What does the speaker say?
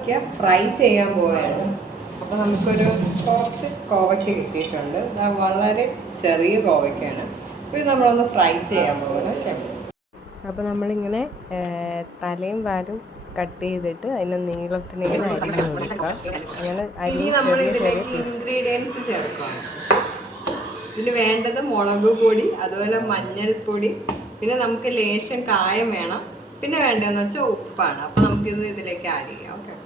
കോവയ്ക്ക ഫ്രൈ ചെയ്യാൻ പോവുകയാണ്. അപ്പോൾ നമുക്കൊരു കുറച്ച് കോവയ്ക്ക കിട്ടിയിട്ടുണ്ട്. വളരെ ചെറിയ കോവയ്ക്കാണ്. അപ്പോൾ ഇത് നമ്മളൊന്ന് ഫ്രൈ ചെയ്യാൻ പോവുകയാണ്. ഓക്കെ. അപ്പോൾ നമ്മളിങ്ങനെ തലയും വാലും കട്ട് ചെയ്തിട്ട് അതിനെ നീളത്തിന് അരിഞ്ഞ് കൊടുക്കാം. അങ്ങനെ അരി നമ്മൾ ഇതിലേക്ക് ഇൻഗ്രീഡിയൻസ് ചേർക്കാം. ഇതിന് വേണ്ടത് മുളക് പൊടി, അതുപോലെ മഞ്ഞൾപ്പൊടി, പിന്നെ നമുക്ക് ലേശം കായം വേണം, പിന്നെ വേണ്ടതെന്ന് വെച്ചാൽ ഉപ്പാണ്. അപ്പോൾ നമുക്കിത് ഇതിലേക്ക് ആഡ് ചെയ്യാം. ഓക്കെ.